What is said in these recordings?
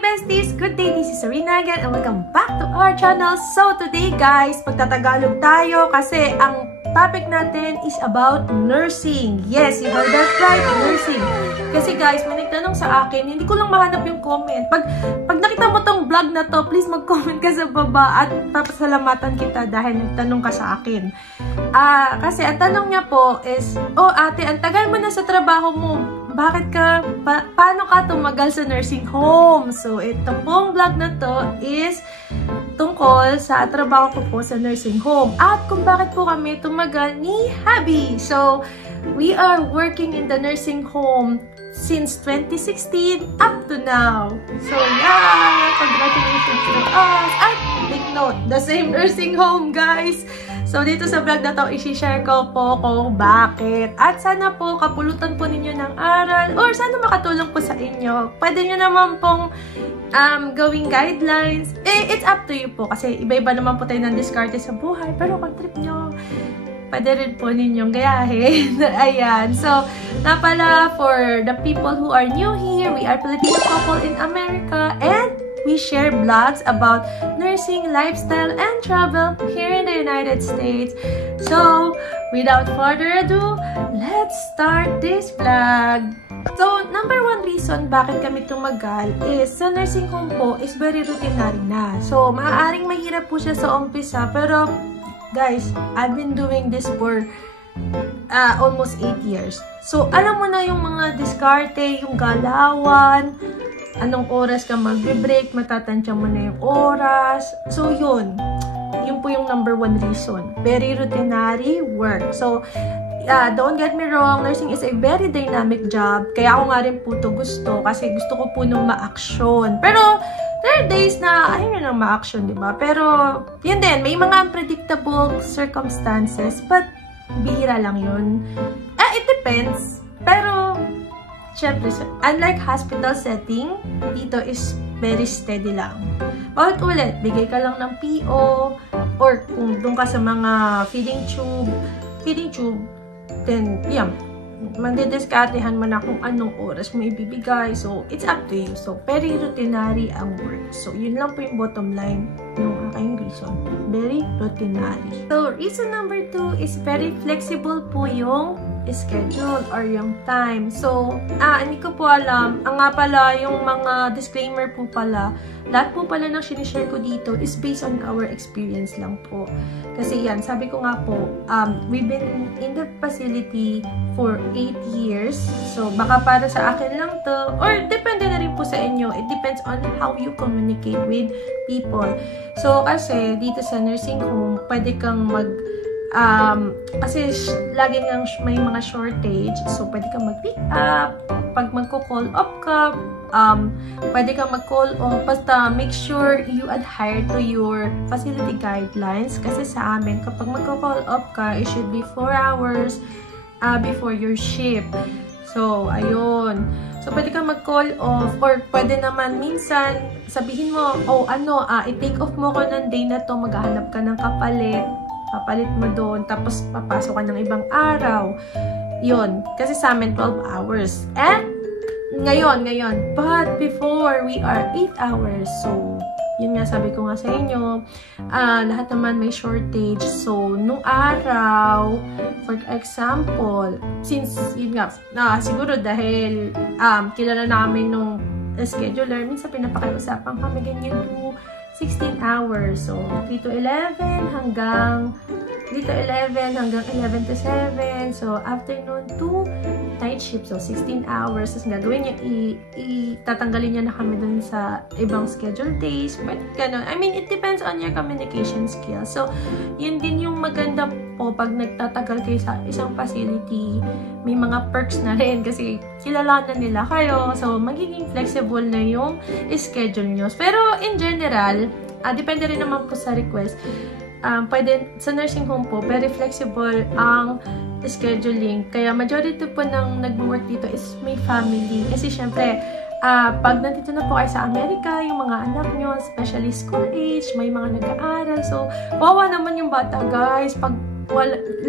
besties! Good day! This is Serena again and welcome back to our channel. So today guys, pagtatagalog tayo kasi ang topic natin is about nursing. Yes, you heard that right, nursing. Kasi guys, may nagtanong sa akin, hindi ko lang mahanap yung comment. Pag nakita mo tong vlog na to, please mag-comment ka sa baba at papasalamatan kita dahil nagtanong ka sa akin. Kasi ang tanong niya po is, oh ate, ang tagal mo na sa trabaho mo. Bakit ka, paano ka tumagal sa nursing home? So, ito pong vlog na to is tungkol sa trabaho ko po sa nursing home. At kung bakit po kami tumagal ni Habi. So, we are working in the nursing home since 2016 up to now. So, yeah! Congratulations to us! At, take note, the same nursing home, guys! So, dito sa vlog na to, isi-share ko po kung bakit. At sana po, kapulutan po ninyo ng aral or sana makatulong po sa inyo. Pwede nyo naman pong gawing guidelines. It's up to you po. Kasi iba-iba naman po tayo ng diskarte sa buhay. Pero kung trip nyo, pwede rin po ninyong gayahin. Ayan. So, napala for the people who are new here, we are Filipino couple in America and we share blogs about nursing, lifestyle, and travel here in the United States. So, without further ado, let's start this vlog. So, number one reason bakit kami tumagal is sa nursing home po is very routinary na. So, maaaring mahirap po siya sa umpisa, pero guys, I've been doing this for almost 8 years. So, alam mo na yung mga diskarte, yung galawan, anong oras ka magbe-break, matatansya mo na yung oras. So, yun. Yun po yung number one reason. Very routinary work. So, don't get me wrong, nursing is a very dynamic job. Kaya ako nga rin po ito gusto kasi gusto ko po nung ma-action. Pero, there are days na ayaw na nang ma-action, diba? Pero, yun din, may mga unpredictable circumstances, but bihira lang yun. It depends. Pero, syempre, unlike hospital setting, dito is very steady lang. Bakit ulit? Bigay ka lang ng PO, or kung doon ka sa mga feeding tube, then, yeah, mandidiskartehan mo na kung anong oras mo ibibigay. So, it's up to you. So, very routinary ang work. So, yun lang po yung bottom line ng aking reason. Very routinary. So, reason number 2 is very flexible po yung schedule or yung time. So, hindi ko po alam. Ang nga pala, yung mga disclaimer po pala, lahat po pala ng sinishare ko dito is based on our experience lang po. Kasi yan, sabi ko nga po, we've been in the facility for 8 years. So, baka para sa akin lang to, or depende na rin po sa inyo. It depends on how you communicate with people. So, kasi dito sa nursing home, pwede kang kasi lagi nang may mga shortage, so pwede kang mag-pick up, pag magko-call up ka, pwede kang mag-call off, basta make sure you adhere to your facility guidelines, kasi sa amin, kapag magko-call up ka, it should be 4 hours before your shift. So, ayun. So, pwede kang mag-call off, or pwede naman minsan, sabihin mo, i-take off mo ko ng day na to, maghahanap ka ng papalit mo doon, tapos papasok ka ng ibang araw. Yun. Kasi sa amin, 12 hours. And, ngayon. But, before, we are 8 hours. So, yun nga, sabi ko nga sa inyo, lahat naman may shortage. So, nung araw, for example, since, yun nga, siguro dahil, kilala namin nung scheduler, minsan pinapakiusapan kami ganyan to 16 hours. So, 3 to 11 hanggang 11 to 7. So, afternoon to night shift. So, 16 hours. Tapos, gagawin niya, tatanggalin niya na kami dun sa ibang schedule days. But, ganun. I mean, it depends on your communication skills. So, yun din yung maganda po pag nagtatagal kayo sa isang facility. May mga perks na rin kasi kilalanan nila kayo. So, magiging flexible na yung schedule nyo. Pero, in general, depende rin naman po sa request. Pwede, sa nursing home po, very flexible ang scheduling. Kaya majority po ng nag-work dito is may family. Kasi syempre, pag nandito na po kayo sa Amerika, yung mga anak nyo, especially school age, may mga nag-aaral. So, wawa naman yung bata, guys. Pag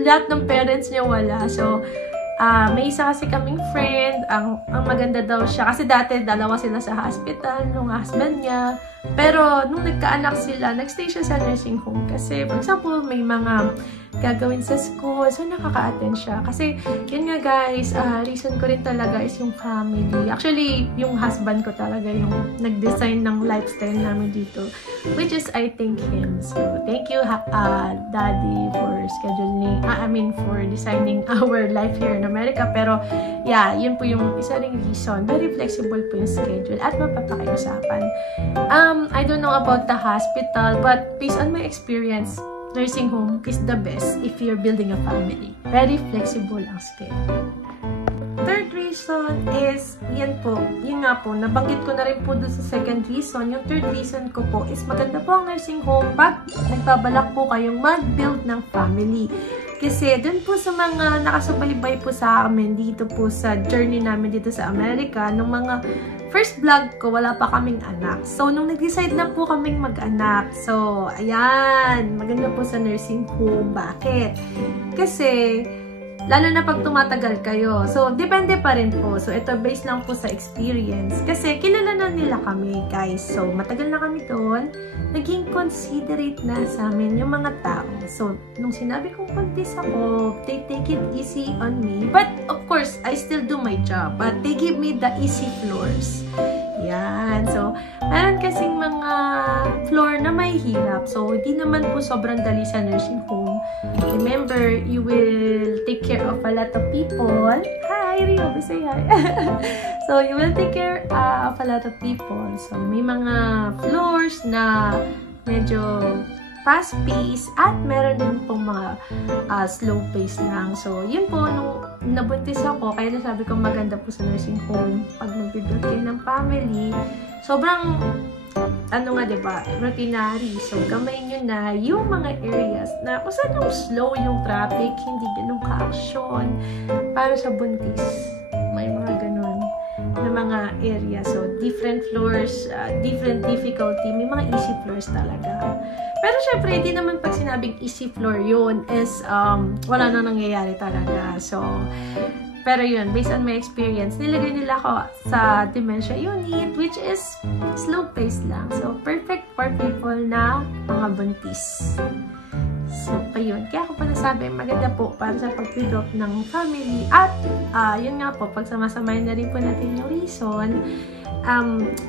lahat ng parents niya wala. So, May isa kasi kaming friend, ang maganda daw siya. Kasi dati, dalawa sila sa hospital, nung husband niya. Pero, nung nagkaanak sila, nagstay siya sa nursing home. Kasi, for example, may mga gagawin sa school. So, nakaka-attend siya. Kasi, yun nga guys, reason ko rin talaga is yung family. Actually, yung husband ko talaga yung nag-design ng lifestyle namin dito. Which is, I thank him. So, thank you, Daddy, for scheduling, for designing our life here in America. Pero, yeah, yun po yung isa ring reason. Very flexible po yung schedule at mapapakiusapan. I don't know about the hospital, but based on my experience, nursing home is the best if you're building a family. Very flexible ang schedule. Third reason is, yun nga po, nabanggit ko na rin po doon sa second reason. Yung third reason ko po is maganda po ang nursing home pag nagbabalak po kayong mag-build ng family. Kasi doon po sa mga nakasubaybay po sa amin dito po sa journey namin dito sa Amerika, nung mga first vlog ko, wala pa kaming anak. So, nung nag-decide na po kaming mag-anak, so, ayan, maganda po sa nursing home. Bakit? Kasi, lalo na pag tumatagal kayo. So, depende pa rin po. So, ito based lang po sa experience. Kasi, kilala na nila kami, guys. So, matagal na kami doon. Naging considerate na sa amin yung mga tao. So, nung sinabi kong buntis ako, they take it easy on me. But, of course, I still do my job. But, they give me the easy floors. Yan. So, meron kasing mga floor na may hirap. So, hindi naman po sobrang dali sa nursing home. Remember, you will take care of a lot of people. Hi, Rio, say hi. So, you will take care of a lot of people. So, may mga floors na medyo fast-paced at meron din pong mga slow-paced lang. So, yun po, nung nabuntis ako, kaya nasabi ko maganda po sa nursing home pag mag-build kayo ng family. Sobrang diba, routinary. So, gamay nyo na yung mga areas na kung saan yung slow yung traffic, hindi ganun ka-action. Para sa buntis, may mga ganun na mga area. So, different floors, different difficulty. May mga easy floors talaga. Pero, syempre, hindi naman pag sinabing easy floor yun is wala na nangyayari talaga. So, pero yun, based on my experience, nilagay nila ako sa dementia unit, which is slow-paced lang. So, perfect for people na mga buntis. So, ayun. Kaya ako pa nasabi, maganda po para sa pag-build ng family. At, yun nga po, pag samasamayin na rin po natin yung reason,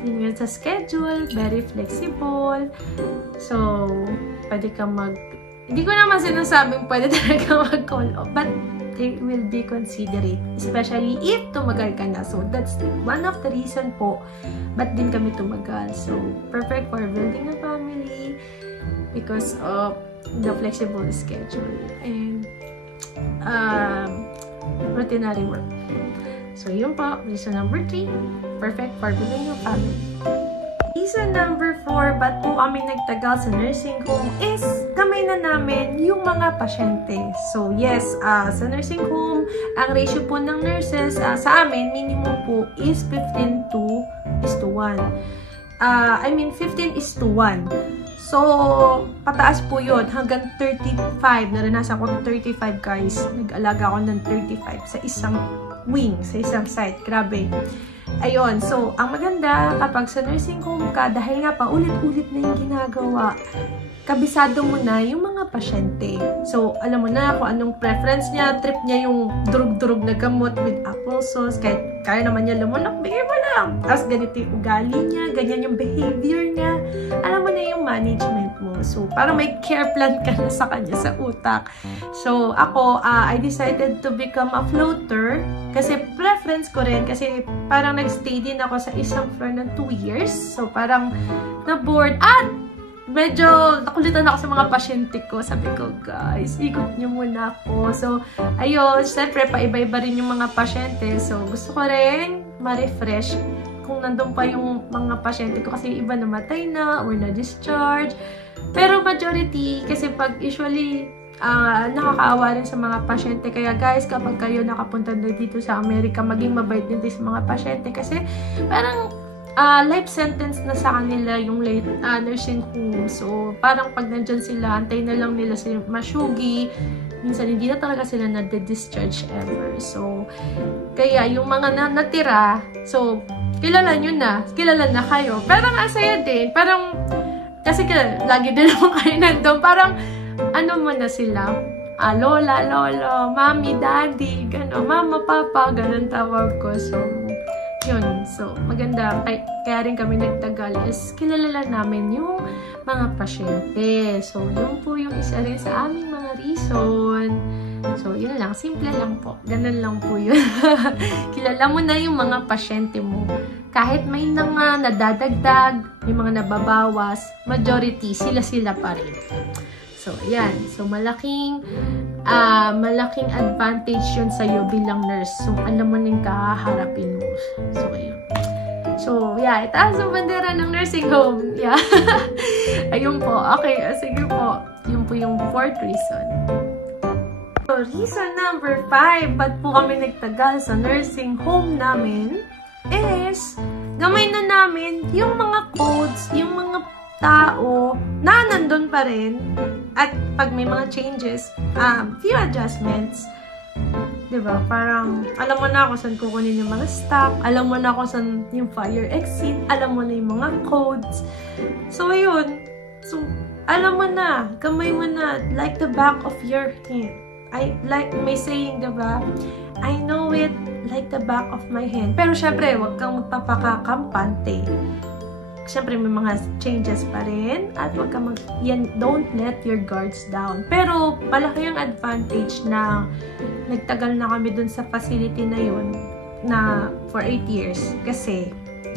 yun nga sa schedule, very flexible. So, pwede ka hindi ko naman sinasabing pwede talaga mag-call off, but they will be considerate, especially if tumagal ka na. So, that's one of the reason po ba't din kami tumagal. So, perfect for building a family because of the flexible schedule and routinary work. So, yun po. Reason number 3, perfect for building a family. Reason number 4, ba't po kami nagtagal sa nursing home is kamay na namin yung mga pasyente. So, yes, sa nursing home, ang ratio po ng nurses sa amin, minimum po is 15:1. 15:1. So, pataas po yun. Hanggang 35. Naranasan ko 35, guys. Nag-alaga ako ng 35 sa isang wing, sa isang site. Grabe. Ayun, so, ang maganda kapag sa nursing home ka, dahil nga pa ulit-ulit na yung ginagawa, kabisado mo na yung mga pasyente. So, alam mo na kung anong preference niya, trip niya yung durug-durug na gamot with applesauce, kahit kaya naman niya lumunok, bigay mo lang. Tapos ganito yung ugali niya, ganyan yung behavior niya. Alam mo na yung management mo. So, parang may care plan ka na sa kanya sa utak. So, ako, I decided to become a floater kasi preference ko rin kasi parang nag-stay din ako sa isang floor ng 2 years. So, parang na-bored at medyo nakulitan ako sa mga pasyente ko. Sabi ko, guys, ikot niyo muna ako. So, ayun, syempre, paiba-iba rin yung mga pasyente. So, gusto ko rin ma-refresh kung nandun pa yung mga pasyente ko kasi iba namatay na or na-discharge. Pero majority, kasi pag usually, nakakaawa rin sa mga pasyente. Kaya guys, kapag kayo nakapunta na dito sa Amerika, maging mabait din sa mga pasyente kasi parang life sentence na sa kanila yung nursing home. So, parang pag nandyan sila, antay na lang nila si Mashugi minsan hindi na talaga sila na-discharge ever. So, kaya yung mga natira, so, kilala nyo na. Kilala na kayo. Parang asaya din. Parang, kasi lagi din naman kayo nandun. Parang, ano mo na sila? Lola, lolo, mami, daddy, gano'n, mama, papa, gano'n tawag ko. So, yun. So, maganda. Kaya rin kami nagtagal is kilala namin yung mga pasyente. So, yun po yung isa rin sa aming mga reason. So, yun lang. Simple lang po. Ganun lang po yun. Kilala mo na yung mga pasyente mo. Kahit may mga nadadagdag, may mga nababawas, majority, sila pa rin. So, ayan. So, malaking advantage yun sa'yo bilang nurse. So, alam mo na yung kaharapin mo. So, ayun. So, yeah. Itaas ang bandera ng nursing home. Yeah. Ayun po. Okay. Sige po. Yun po yung 4th reason. So, reason number 5, ba't po kami nagtagal sa nursing home namin is, gamay na namin yung mga codes, yung mga tao na nandun pa rin. At pag may mga changes, few adjustments, diba? Parang, alam mo na kung saan kukunin yung mga staff, alam mo na kung saan yung fire exit, alam mo na yung mga codes. So, yun. So, alam mo na, gamay mo na, like the back of your hand. Like may saying, diba? I know it like the back of my hand. Pero syempre, huwag kang magpapakakampante. Syempre, may mga changes pa rin. At huwag kang don't let your guards down. Pero, malaki yung advantage na nagtagal na kami dun sa facility na yun na for 8 years. Kasi,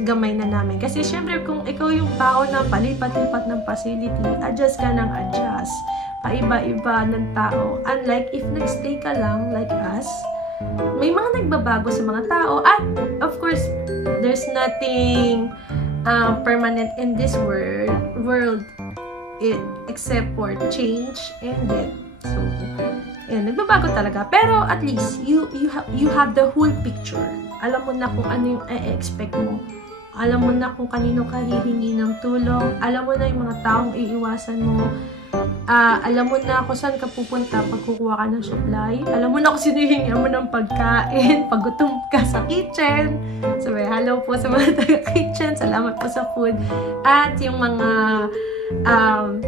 gamay na namin. Kasi, syempre, kung ikaw yung tao na palipat-lipat ng facility, adjust ka ng adjust. Paiba-iba ng tao. Unlike if nagstay ka lang, like us, may mga nagbabago sa mga tao. At, of course, there's nothing permanent in this world except for change and death. So, yan, nagbabago talaga. Pero at least, you have the whole picture. Alam mo na kung ano yung i-expect mo. Alam mo na kung kanino ka hihingi ng tulong. Alam mo na yung mga taong iiwasan mo. Alam mo na kung saan ka pupunta pag kukuha ka ng supply. Alam mo na kung sino hihingi mo ng pagkain, pag gutom ka sa kitchen. So, hello po sa mga taga-kitchen. Salamat po sa food. At yung mga,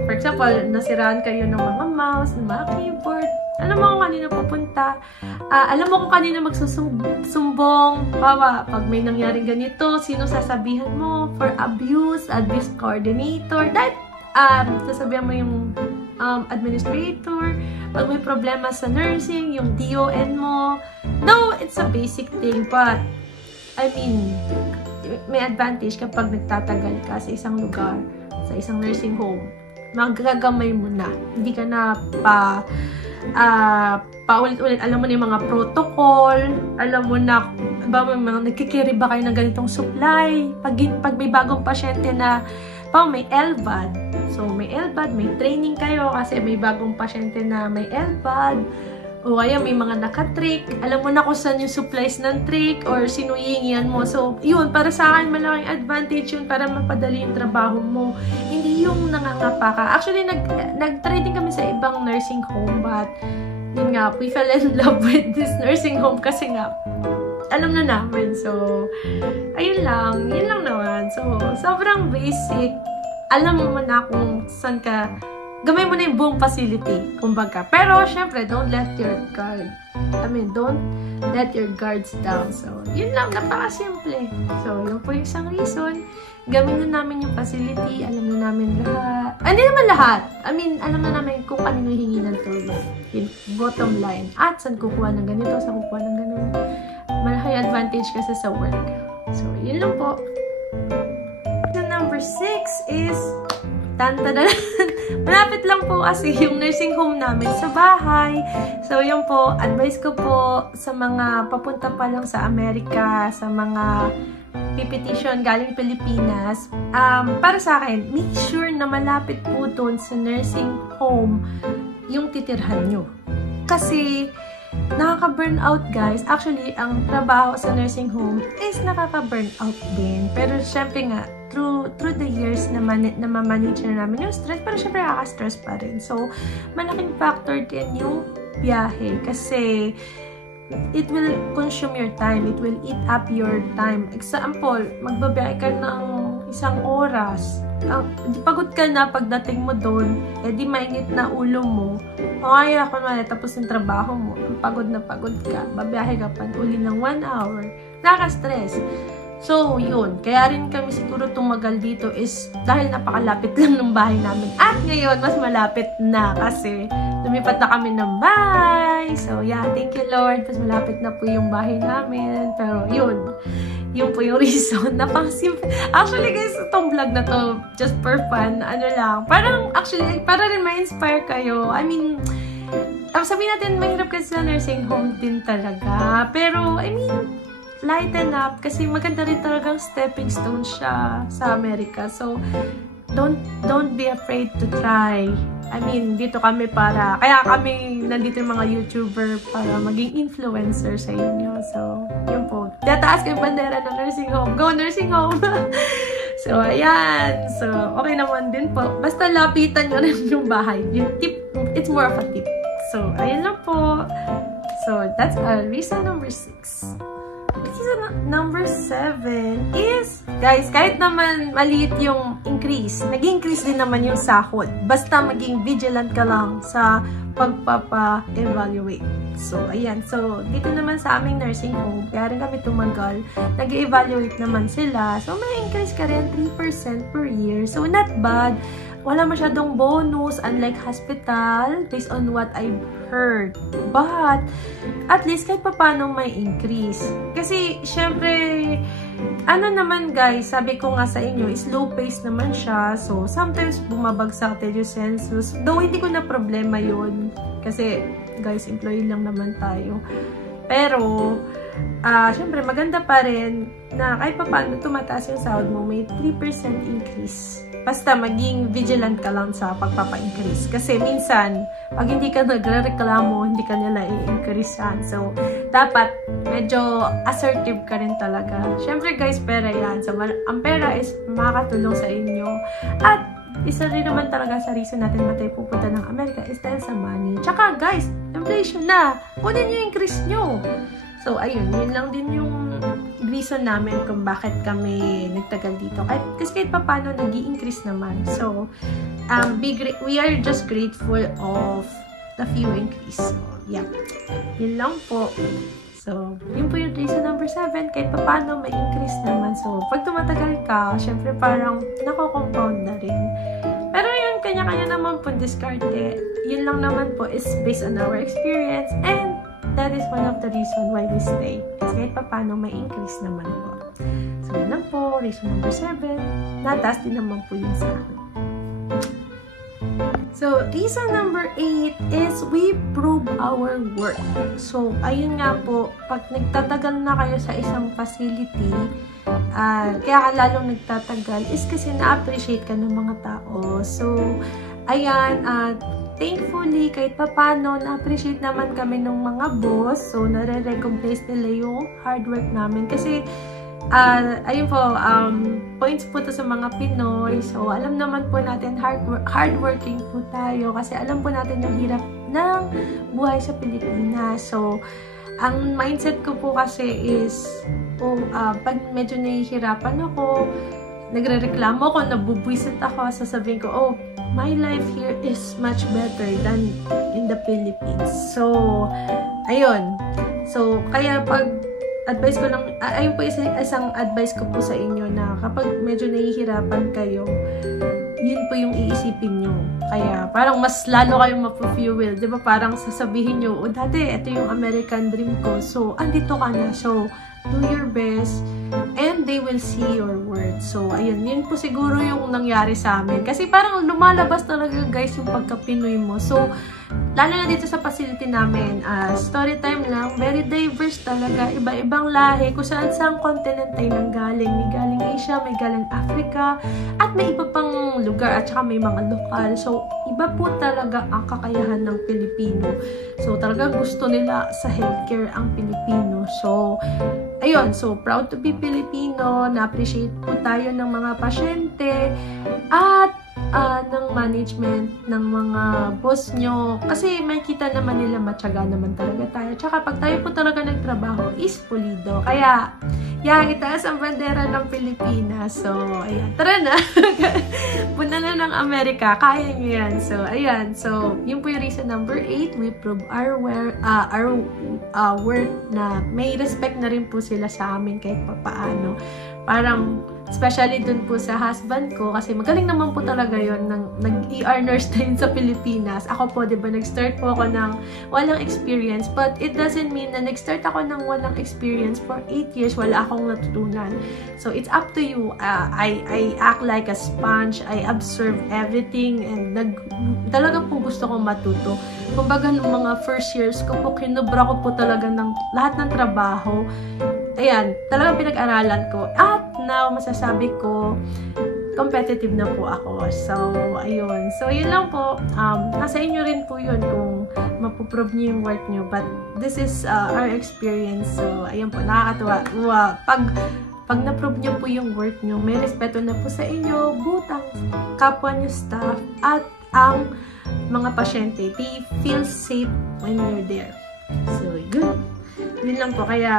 for example, nasiraan kayo ng mga mouse, ng mga keyboard. Alam mo kung kanino pupunta. Alam mo kung kanino magsusumbong. Pag may nangyaring ganito, sino sasabihan mo for abuse coordinator. Sasabihan mo yung administrator. Pag may problema sa nursing, yung DON mo. Though, it's a basic thing, but, I mean, may advantage kapag nagtatagal ka sa isang lugar, sa isang nursing home. Magagamay mo na. Hindi ka na paulit-ulit. Alam mo na yung mga protocol. Alam mo na, may mga nagkikiri ba kayo ng ganitong supply? Pag may bagong pasyente na, may LVAD. So, may LVAD, may training kayo kasi may bagong pasyente na may LVAD. O kaya may mga naka-trick. Alam mo na kung saan yung supplies ng trick or sino hihingian mo. So, yun, para sa akin, malaking advantage yun para mapadali yung trabaho mo. Hindi yung nangangapa ka. Actually, nag-training kami sa ibang nursing home, but yun nga, we fell in love with this nursing home kasi nga, alam na namin. So, ayun lang. Yun lang naman. So, sobrang basic. Alam mo na kung saan ka, gamay mo na yung buong facility, kumbaga. Pero, syempre, don't let your guards down. So, yun lang, napaka-simple. So, yun po yung isang reason. Gamay na namin yung facility, alam na namin lahat. Hindi naman lahat. I mean, alam na namin kung kanino hingi ng tulong. Yung bottom line. At saan kukuha ng ganito, saan kukuha ng ganito. Malaki advantage kasi sa work. So, yun lang po. Number 6 is malapit lang po kasi yung nursing home namin sa bahay. So, yun po, advice ko po sa mga papunta pa lang sa Amerika, sa mga petition galing Pilipinas, para sa akin, make sure na malapit po doon sa nursing home yung titirhan nyo. Kasi, nakaka-burnout guys. Actually, ang trabaho sa nursing home is nakaka-burnout din. Pero syempre nga, through the years na ma-manage na namin yung stress, pero syempre nakaka-stress pa rin. So, malaking factor din yung magbiyahe kasi it will consume your time. It will eat up your time. Example, magbabiyahe ka ng 1 oras. Pagod ka na pagdating mo doon, di mainit na ulo mo. Kaya ako na tapos yung trabaho mo, pagod na pagod ka. Babiyahe ka pa uli ng 1 hour. Nakaka-stress. So, yun. Kaya rin kami siguro tumagal dito is dahil napakalapit lang ng bahay namin. At ngayon, mas malapit na kasi lumipat na kami ng bahay. So, yeah. Thank you, Lord. Mas malapit na po yung bahay namin. Pero, yun. Yun po yung reason. Napaka-simple. Actually, guys, itong vlog na to, just for fun, ano lang. Parang, actually, para rin ma-inspire kayo. I mean, sabihin natin, mahirap kasi sa nursing home din talaga. Pero, I mean, lighten up kasi maganda rin talagang stepping stone siya sa Amerika. So, don't be afraid to try. I mean, dito kami kaya kami nandito yung mga YouTuber para maging influencer sa inyo. So, yun po. Tataas ko yung bandera ng nursing home. Go nursing home! So, ayan. So, okay naman din po. Basta lapitan nyo rin yung bahay. Yung tip, it's more of a tip. So, ayan lang po. So, that's our reason number 6. Reason number 7 is, guys, kahit naman maliit yung increase, nag-increase din naman yung sahod. Basta maging vigilant ka lang sa pagpapa-evaluate. So, ayan. So, dito naman sa aming nursing home, kaya rin kami tumagal, nag-evaluate naman sila. So, may increase ka rin 3% per year. So, not bad. Wala masyadong bonus, unlike hospital, based on what I've heard. But, at least kahit paano may increase. Kasi, syempre, ano naman guys, sabi ko nga sa inyo, slow pace naman siya. So, sometimes bumabagsak tayo yung census. Though, hindi ko na problema yun. Kasi, guys, employee lang naman tayo. Pero, syempre, maganda pa rin na kahit paano tumataas yung sahod mo, may 3% increase. Basta maging vigilant ka lang sa pagpapa-increase. Kasi minsan, pag hindi ka nagre-reklamo, hindi ka nila i-increasean. So, dapat medyo assertive ka rin talaga. Syempre guys, pera yan. So, ang pera is makakatulong sa inyo. At isa rin naman talaga sa reason natin tayo pupunta ng Amerika is dahil sa money. Tsaka guys, inflation na. Kunin yung increase nyo. So, ayun. Yun lang din yung reason namin kung bakit kami nagtagal dito. Kasi kahit pa paano, nag-i-increase naman. So, we are just grateful of the few increase. So, yeah. Yun lang po. So, yun po yung reason number 7. Kahit pa paano, may increase naman. So, pag tumatagal ka, syempre parang nako-compound na rin. Pero yun, kanya-kanya naman po diskarte. Yun lang naman po is based on our experience and that is one of the reason why we stay. Kasi kahit pa paano, may increase naman po. So, yun lang po. Reason number 7. Nataas din naman po yung sahod. So, reason number 8 is we prove our worth. So, ayun nga po, pag nagtatagal na kayo sa isang facility, kaya ka lalong nagtatagal, is kasi na-appreciate ka ng mga tao. So, ayan, thankfully, kahit papano, na-appreciate naman kami ng mga boss. So, nare-recognize nila yung hard work namin. Kasi, ayun po, points po to sa mga Pinoy. So, alam naman po natin, hardworking po tayo. Kasi alam po natin yung hirap ng buhay sa Pilipinas. So, ang mindset ko po kasi is, pag medyo nahihirapan ako, nagre-reklamo ako, nabubwisit ako, sasabihin ko, my life here is much better than in the Philippines. So, ayun. So, kaya pag advice ko lang, ayun po isang advice ko po sa inyo na kapag medyo nahihirapan kayo, yun po yung iisipin nyo. Kaya parang mas lalo kayong mapu-fuel. Diba parang sasabihin nyo, dati, ito yung American dream ko. So, andito ka na. So, do your best and they will see your worth. So, ayun. Yun po siguro yung nangyari sa amin. Kasi parang lumalabas talaga guys yung pagka-Pinoy mo. So, lalo na dito sa facility namin, story time lang, very diverse talaga. Iba-ibang lahi. Kung saan-saan continent tayo nanggaling. May galing Asia, may galing Africa, at may iba pang lugar at saka may mga lokal. So, iba po talaga ang kakayahan ng Pilipino. So, talaga gusto nila sa healthcare ang Pilipino. So, ayun. So, proud to be Filipino. Na-appreciate po tayo ng mga pasyente at ng management, ng mga boss nyo. Kasi makikita naman nila matyaga naman talaga tayo. Tsaka pag tayo po talaga nagtrabaho is pulido. Kaya, yan, itaas ang bandera ng Pilipinas. So, ayan. Tara na. Punta na ng Amerika. Kaya nyo yan. So, ayan. So, yun po yung reason number 8. We prove our worth na may respect na rin po sila sa amin kahit papaano. Parang, especially dun po sa husband ko, kasi magaling naman po talaga yun, nag-ER nurse na yun sa Pilipinas. Ako po, diba, nag-start po ako ng walang experience, but it doesn't mean na nag-start ako ng walang experience for 8 years, wala akong natutunan. So, it's up to you. I act like a sponge, I observe everything, and talaga po gusto kong matuto. Kumbaga, nung mga first years ko po, kinubra ko po talaga ng lahat ng trabaho. Ayan, talagang pinag-aralan ko. At now, masasabi ko, competitive na po ako. So, ayun. So, yun lang po. Nasa inyo rin po yun kung mapuprove niyo yung worth niyo. But, this is our experience. So, ayun po, nakakatuwa. Pag na-prove niyo po yung worth niyo, may respeto na po sa inyo, butang kapwa niyo staff, at ang mga pasyente. They feel safe when you're there. So, good. Yun lang po, kaya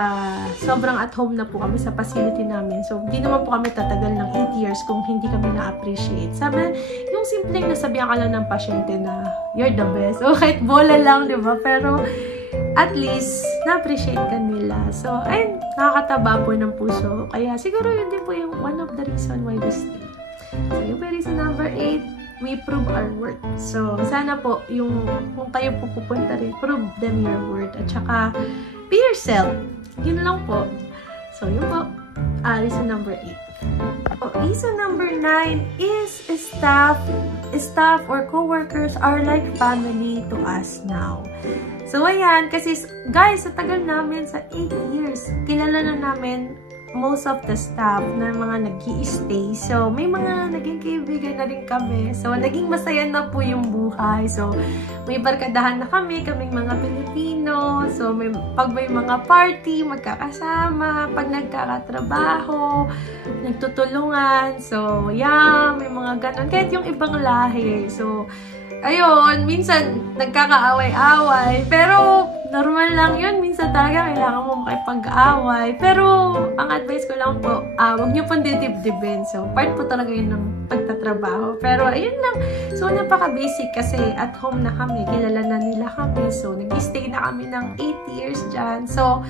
sobrang at home na po kami sa facility namin. So, hindi naman po kami tatagal ng 8 years kung hindi kami na-appreciate. Sabi, yung simpleng nasabihan ka lang ng pasyente na you're the best. O kahit bola lang, di ba? Pero, at least, na-appreciate ka nila. So, ayun, nakakataba po ng puso. Kaya, siguro yun din po yung one of the reason why we stay. So, yung reason number 8, we prove our worth. So, sana po, kung kayo po pupunta rin, prove them your worth. At saka, be yourself. Yun lang po. So, yun po. Reason number 8. Reason number 9 is staff or co-workers are like family to us now. So, ayan. Kasi, guys, sa tagal namin, sa 8 years, kilala na namin most of the staff na mga nag-i-stay. So, may mga naging kaibigan na rin kami. So, naging masaya na po yung buhay. So, may barkadahan na kaming mga Pilipino. So, pag may mga party, magkakasama. Pag nagkakatrabaho, nagtutulungan. So, yeah, may mga ganon. Kahit yung ibang lahi. So, ayun, minsan nagkakaaway-away. Pero, normal lang yun. Minsan talaga kailangan mo makipag-away. Pero, ang advice ko lang po, huwag nyo pong didibdibin. So, part po talaga yun ng pagtatrabaho. Pero, ayun lang. So, napaka-basic kasi at home na kami. Kilala na nila kami. So, nag-stay na kami ng 8 years dyan. So,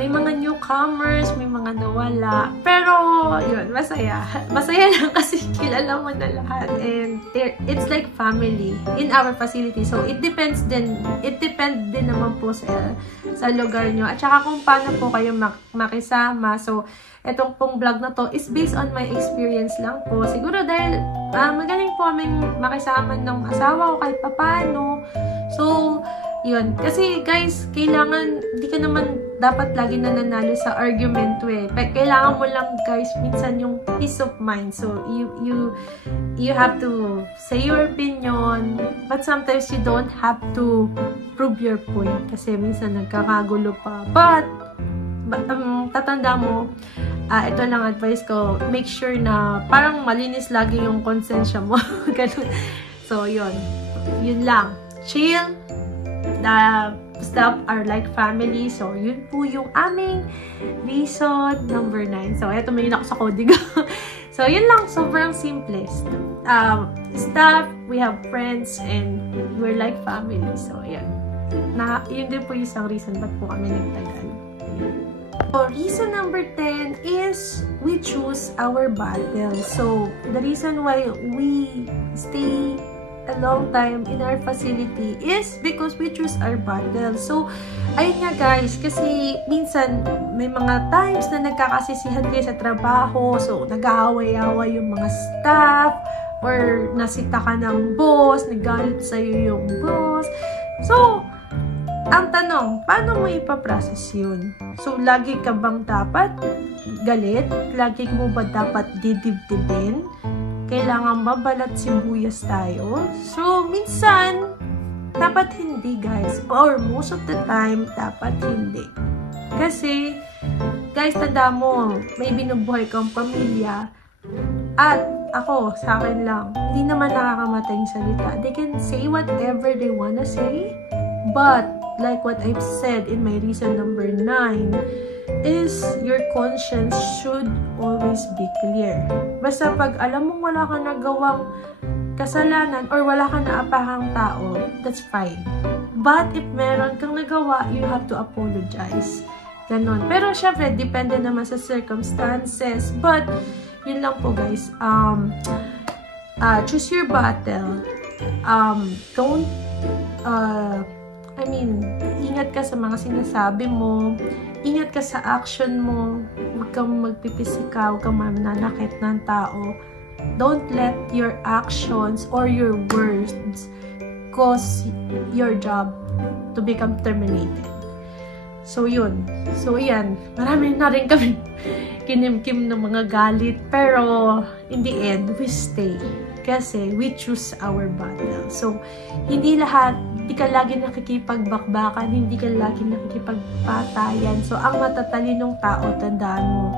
may mga newcomers, may mga nawala. Pero, yun, masaya. Masaya lang kasi kilala mo na lahat. And it's like family in our facility. So, it depends din naman po sa lugar nyo. At saka kung paano po kayo makisama. So, etong pong vlog na to is based on my experience lang po. Siguro dahil magaling po kaming makisama ng asawa ko kahit papaano. So, yun. Kasi, guys, kailangan, hindi ka naman dapat lagi nananalo sa argument eh. Kailangan mo lang, guys, minsan yung peace of mind. So, you have to say your opinion, but sometimes you don't have to prove your point. Kasi minsan nagkakagulo pa. But, tatanda mo, ito lang advice ko, make sure na parang malinis lagi yung konsensya mo. Ganun. So, yun. Yun lang. Chill. The staff are like family. So, yun po yung aming reason number 9. So, eto may ako sa coding. So, yun lang. Sobrang simplest. Staff, we have friends, and we're like family. So, yan. Yun din po yung isang reason ba't po kami nagtagal. So, reason number 10 is we choose our battle. So, the reason why we stay a long time in our facility is because we choose our battle. So, ayun nga guys, kasi minsan may mga times na nagkakasisihan kayo sa trabaho. So, nag-aaway-aaway yung mga staff or nasita ka ng boss, nagalit sa'yo yung boss. So, ang tanong, paano mo ipaprocess yun? So, lagi ka bang dapat galit? Lagi mo ba dapat didibdibin? Kailangan ba balat sibuyas tayo? So, minsan, dapat hindi guys. Or most of the time, dapat hindi. Kasi, guys, tanda mo, may binubuhay kang pamilya. At ako, sa akin lang, hindi naman nakakamatay yung salita. They can say whatever they wanna say, but like what I've said in my reason number 9, is your conscience should always be clear. Basta pag alam mong wala kang nagawang kasalanan or wala kang naapahang tao, that's fine. But if meron kang nagawa, you have to apologize. Ganon. Pero syempre, depende naman sa circumstances. But, yun lang po guys. Choose your battle. Don't, ingat ka sa mga sinasabi mo. Ingat ka sa action mo. Huwag kang magpipisika. Huwag kang mananakit ng tao. Don't let your actions or your words cause your job to become terminated. So, yun. So, yan. Marami na rin kami kinimkim ng mga galit. Pero, in the end, we stay. Kasi, we choose our battle. So, hindi ka lagi nakikipagbakbakan, hindi ka lagi nakikipagpatayan. So, ang matatalinong tao, tandaan mo,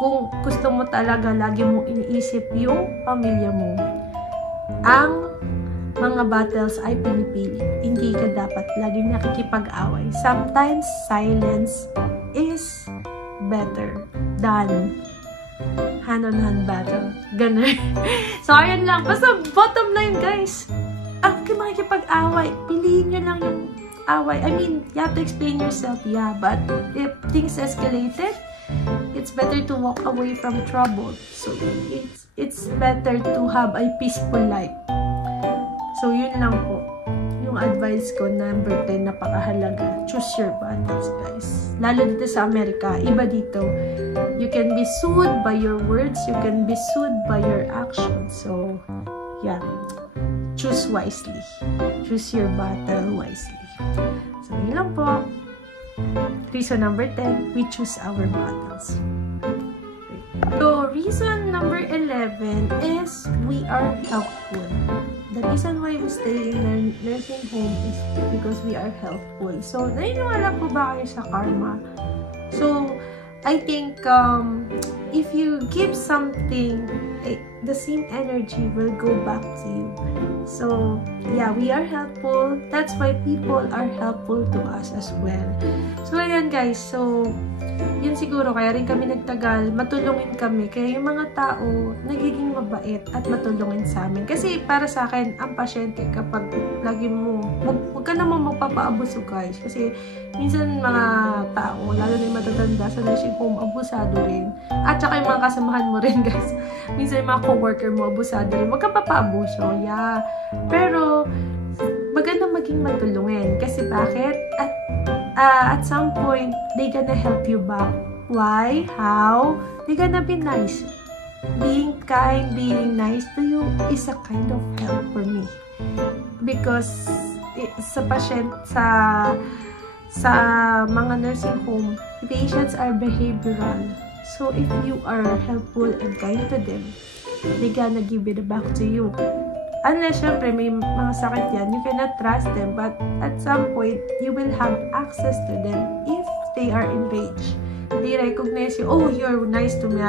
kung gusto mo talaga, lagi mong iniisip yung pamilya mo. Ang mga battles ay pinipili. Hindi ka dapat laging nakikipag-away. Sometimes, silence is better than hand-on-hand battle. Ganun. So, ayun lang. Basta, bottom line, guys. Ang makikipag-away, piliin nyo lang yung away. I mean, you have to explain yourself, yeah. But, if things escalated, it's better to walk away from trouble. So, it's better to have a peaceful life. So, yun lang po. Yung advice ko, number 10, napakahalaga. Choose your battles, guys. Lalo dito sa Amerika, iba dito. You can be sued by your words. You can be sued by your actions. So, yeah. Choose wisely. Choose your battle wisely. So, yun lang po. Reason number 10, we choose our battles. So, reason number 11 is we are helpful. The reason why we stay in the nursing home is because we are helpful. So, naniniwala po ba kayo sa karma? So, I think if you give something, the same energy will go back to you. So, yeah, we are helpful. That's why people are helpful to us as well. So, ayan guys. So, yun siguro, kaya rin kami nagtagal, matulungin kami. Kaya yung mga tao, nagiging mabait at matulungin sa amin. Kasi para sa akin, ang pasyente, kapag lagi mo, huwag ka naman magpapaabuso guys. Kasi minsan mga tao, lalo na yung matatanda sa nursing home, abusado rin. At saka yung mga kasamahan mo rin guys. Minsan yung mga co-worker mo, abusado rin. Huwag ka papaabuso, yeah. Pero, maganda maging matulungin. Kasi bakit? At some point, they gonna help you back. Why? How? They gonna be nice. Being kind, being nice to you is a kind of help for me. Because sa patient, sa mga nursing home, patients are behavioral. So if you are helpful and kind to them, they gonna give it back to you. Unless, syempre, may mga sakit yan, you cannot trust them. But at some point, you will have access to them if they are enraged. They recognize you, oh, you're nice to me.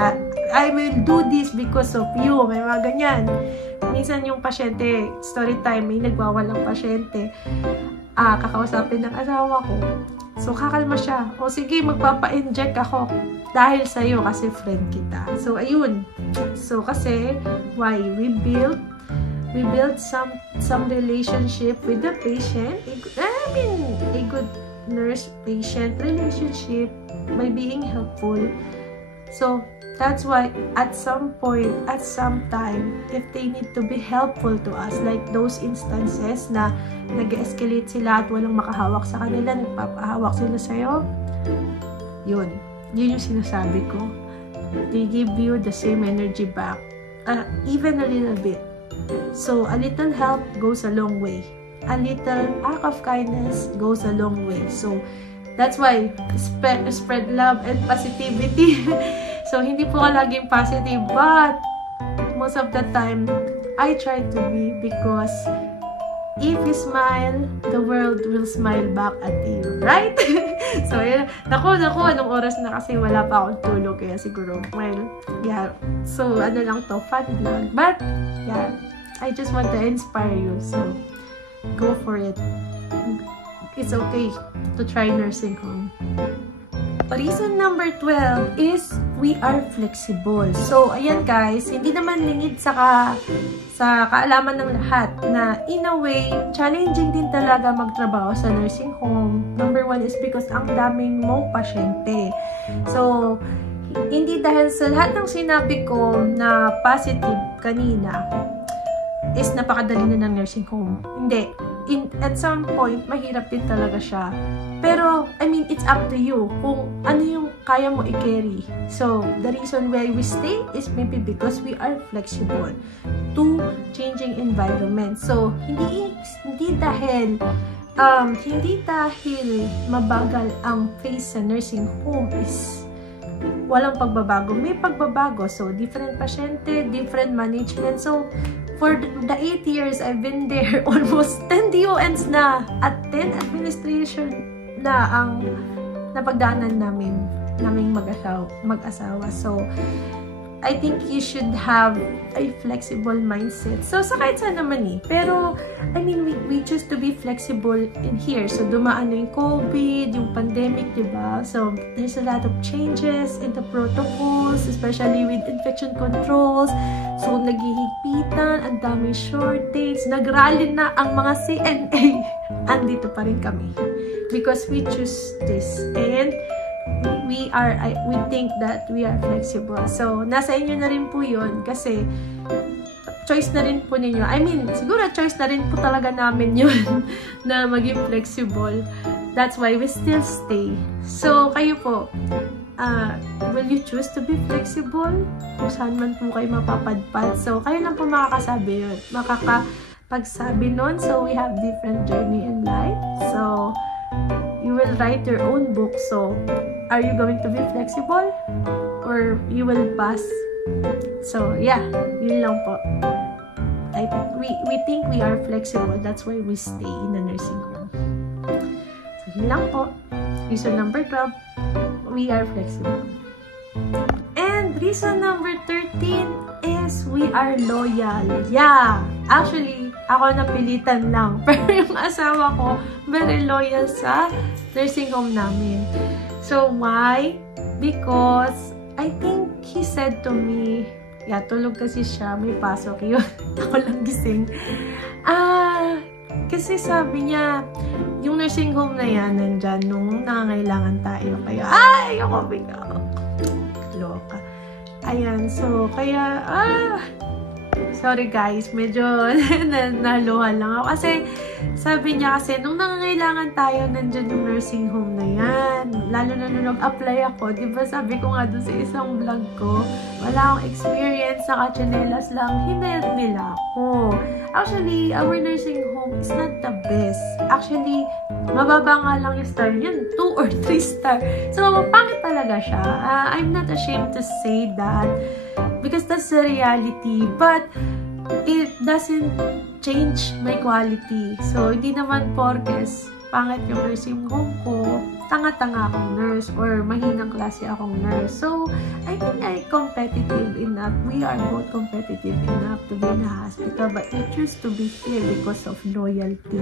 I will do this because of you. May mga ganyan. Minsan yung pasyente, story time, may nagwawalang pasyente. Kakausapin ng asawa ko. So, kakalma siya. O sige, magpapa-inject ako dahil sa'yo kasi friend kita. So, ayun. So, kasi, why? We build some relationship with the patient. A good nurse-patient relationship by being helpful. So, that's why at some point, at some time, if they need to be helpful to us, like those instances na nag-escalate sila at walang makahawak sa kanila, nagpapahawak sila sa'yo, yun yung sinasabi ko. They give you the same energy back, even a little bit. So, a little help goes a long way. A little act of kindness goes a long way. So, that's why spread love and positivity. So, hindi po ka laging positive, but most of the time, I try to be because if you smile, the world will smile back at you. Right? So, yun. Naku, anong oras na kasi wala pa akong tulog. Kaya siguro, well, yeah. So, ano lang to, fun vlog. But, yeah, I just want to inspire you. So, go for it. It's okay to try nursing home. Reason number 12 is we are flexible. So, ayan guys, hindi naman lingid sa kaalaman ng lahat na in a way, challenging din talaga magtrabaho sa nursing home. Number 1 is because ang daming mong pasyente. So, hindi dahil sa lahat ng sinabi ko na positive kanina is napakadali na ng nursing home. Hindi. At some point, mahirap din talaga siya. Pero, I mean, it's up to you kung ano yung kaya mo i-carry. So, the reason why we stay is maybe because we are flexible to changing environment. So, hindi dahil mabagal ang phase sa nursing home is walang pagbabago. May pagbabago. So, different pasyente, different management. So, for the 8 years I've been there, almost 10 DONs na at 10 administration na ang napagdaanan naming mag-asawa. So, I think you should have a flexible mindset. So, sa kahit saan naman eh. Pero, I mean, we choose to be flexible in here. So, dumaan na yung COVID, yung pandemic, diba? So, there's a lot of changes in the protocols, especially with infection controls. So, naghihigpitan, ang daming shortage, nagrally na ang mga CNA. Andito pa rin kami. Because we choose this. And, we think that we are flexible. So, nasa inyo na rin po yun kasi choice na rin po ninyo. I mean, siguro choice na rin po talaga namin yun na maging flexible. That's why we still stay. So, kayo po, will you choose to be flexible? Kung saan man po kayo mapapadpad. So, kayo lang po makakasabi yun. Makakapagsabi nun. So, we have different journey in life. So, you will write your own book. So, are you going to be flexible? Or you will pass? So, yeah. Yun lang po. We think we are flexible. That's why we stay in the nursing home. So, yun lang po. Reason number 12, we are flexible. And reason number 13 is we are loyal. Yeah. Actually, ako napilitan lang. Pero yung asawa ko, very loyal sa nursing home namin. So, why? Because, I think he said to me, yeah, tulog kasi siya, may pasok yun. Ako lang gising. Kasi sabi niya, yung nursing home na yan, nandyan, nung nangangailangan tayo. Kaya, ayoko bigla. Loka. Ayan, so, kaya, sorry guys, medyo naluha lang ako. Kasi, sabi niya kasi, nung nangangailangan tayo, nandyan yung nursing home na yan. Lalo na nung nag-apply ako, diba sabi ko nga doon sa isang vlog ko, wala akong experience, naka-chanelas lang, hinayad nila ako. Actually, our nursing home is not the best. Actually, mababa nga lang yung star yun, 2 or 3 star. So, pangit talaga siya. I'm not ashamed to say that because that's the reality. But, it doesn't change my quality. So, hindi naman porkes pangit yung nursing home ko, tanga-tanga akong nurse or mahinang klase akong nurse. So, I think I'm competitive enough. We are both competitive enough to be in a hospital, but we choose to be here because of loyalty.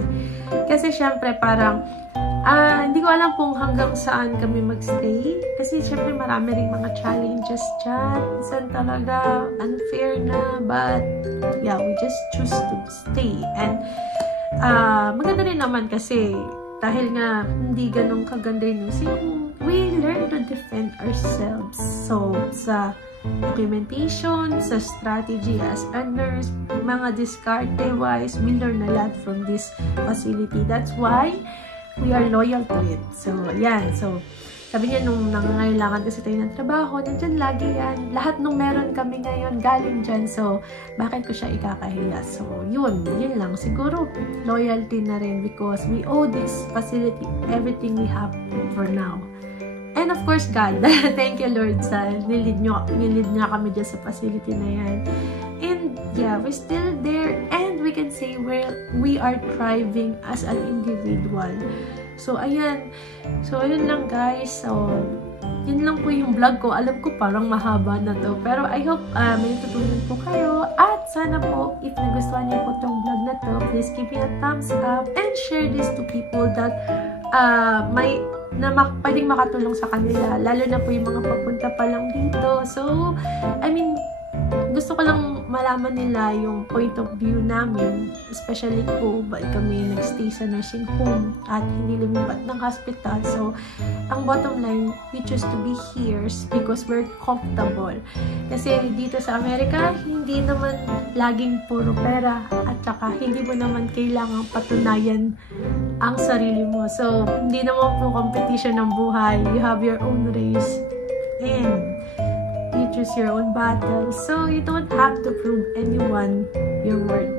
Kasi syempre parang hindi ko alam kung hanggang saan kami magstay. Kasi syempre marami ring mga challenges dyan. Minsan talaga unfair na. But yeah, we just choose to stay. And maganda rin naman kasi dahil nga hindi ganun kaganda yung nursing, we learn to defend ourselves. So, sa documentation, sa strategy as a nurse, mga diskarte-wise, we learn a lot from this facility. That's why we are loyal to it. So, yan. So, sabi niya, nung nangangailangan kasi tayo ng trabaho, nandyan lagi yan. Lahat nung meron kami ngayon, galing dyan. So, bakit ko siya ikakahiya? So, yun lang. Siguro, loyalty na rin because we owe this facility everything we have for now. And of course, God. Thank you, Lord, sa nilid niya kami dyan sa facility na yan. And yeah, we're still there. And we can say we are thriving as an individual. So, ayan. So, ayun lang, guys. So, yun lang po yung vlog ko. Alam ko parang mahaba na to. Pero I hope may natutunan po kayo. At sana po, if nagustuhan niyo po tong vlog na to, please give me a thumbs up and share this to people that pwedeng makatulong sa kanila. Lalo na po yung mga papunta pa lang dito. So, I mean, gusto ko lang malaman nila yung point of view namin, especially ko, bakit kami nagstay sa nursing home at hindi lumipat ng hospital. So, ang bottom line, we choose to be here because we're comfortable. Kasi dito sa Amerika, hindi naman laging puro pera at saka hindi mo naman kailangang patunayan ang sarili mo. So, hindi naman po competition ng buhay. You have your own race and you choose your own battle. So, you don't have to prove anyone your worth.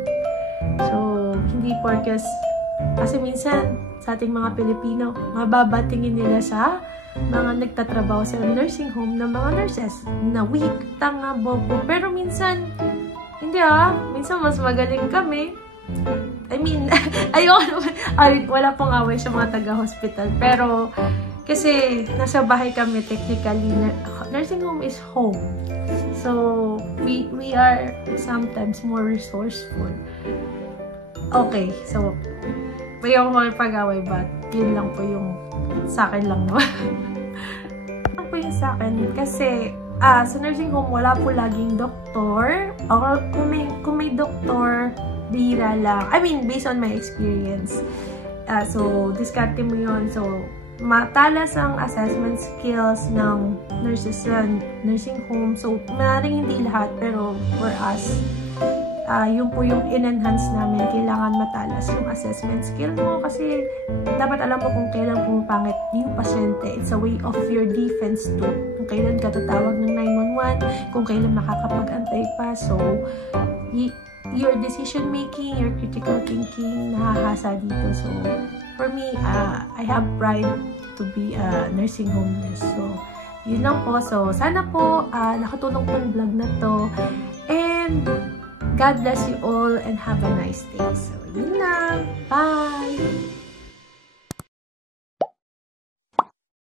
So, hindi porkes kasi minsan sa ating mga Pilipino, mababatingin nila sa mga nagtatrabaho sa nursing home ng mga nurses na weak, tanga, bobo. Pero minsan, hindi minsan mas magaling kami. I mean, wala pong away sa mga taga-hospital. Pero, kasi nasa bahay kami technically, nursing home is home. So, we are sometimes more resourceful. Okay, so, may ako makipag-away, but yun lang po yung sa akin lang naman. Ano po yung sa akin? Kasi, sa nursing home, wala po laging doktor. Or kung may doktor, bihira lang. I mean, based on my experience. So, diskarte mo yun. So, matalas ang assessment skills ng nurses sa nursing home. So, maaaring hindi lahat, pero for us, yun po yung in-enhance namin. Kailangan matalas yung assessment skill mo kasi dapat alam mo kung kailan pumapangit yung pasyente. It's a way of your defense too. Kung kailan ka tatawag ng 911, kung kailan makakapag-antay pa. So, your decision making, your critical thinking, nahahasa dito. So, for me, I have pride to be a nursing home nurse. So, yun lang po. So, sana po nakatulong po yung vlog na to. And, God bless you all and have a nice day. So, yun lang. Bye!